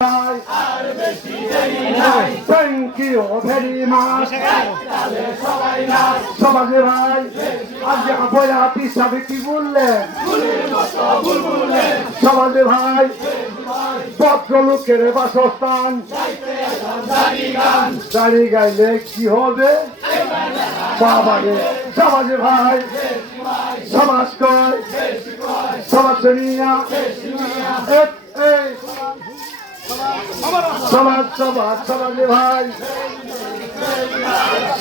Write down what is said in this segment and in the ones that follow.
Thank you very much. সমাজে ভাই আজকে আপনারা আপিস সাহেব কি বললেন? সমাজে ভাই ভদ্রলোকের বাসস্থান দাঁড়ি গাইলে কি হবে বাবারে? সমাজে ভাই সমাজ কয় সমাজ নিয়া সমাজ সমাজ সমাজে ভাই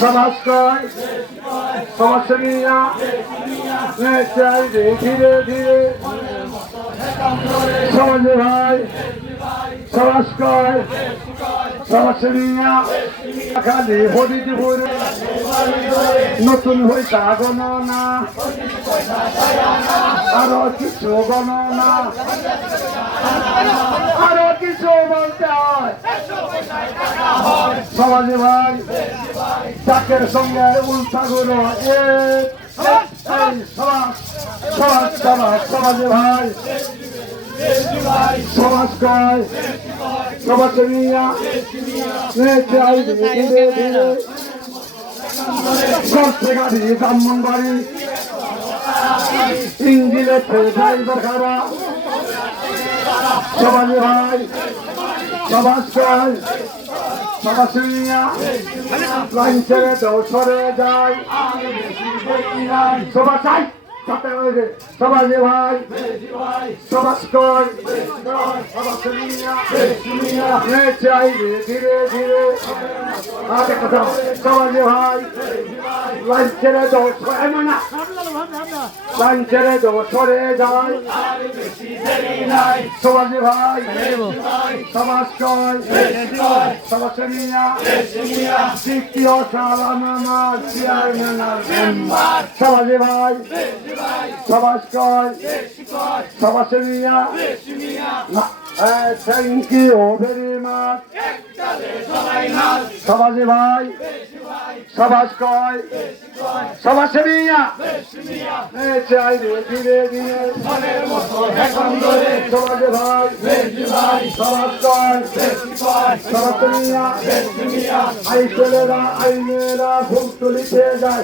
সমাজ কয় সমাজ নিয়া ধীরে ধীরে সমাজে ভাই সমাজ কয় সমাজ নিয়া খালি হরিদি ভরে নতুন হইতা গণনা আরো কিছু গণনা আরো কিছু বলতে হয় সমাজে ভাই চাকের সঙ্গে উল্টা গুলো সমাজ সমাজ সমাজ সমাজে ভাই সমাজ কয় সমাজ নিয়া ধীরে ধীরে সবচেয়ে গাড়ি ব্রাহ্মণ বাড়ি ইঞ্জিনের ড্রাইভার খারাপ সমাজে ভাই সমাজ কয় সমাজ নিয়া লাইন ছেড়ে দাও সরে যায় সমাজ চাই সমাজে ভাই সমাজ কয় সমাজ নিয়া চাই ধীরে ধীরে সমাজে ভাই লাইন ছেড়ে দাও লাইন ছেড়ে দাও সরে যায় সমাজে ভাই সমাজ কয় সমাজ নিয়া তৃতীয় সালানা চেয়ারম্যান সমাজে ভাই সমাজ কয় সমাজ নিয়া থ্যাংক ইউ ভেরি মাচ সমাজে ভাই সমাজ কয় সমাজ নিয়া চাই ধীরে ধীরে সমাজে ভাই সমাজ কয় সমাজ নিয়া আই ছেলেরা আই মেয়েরা ফুল তুলিতে যায়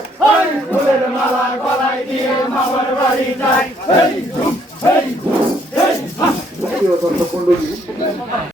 ফুলের মালা গলায় দিয়ে মামার বাড়ি যায়।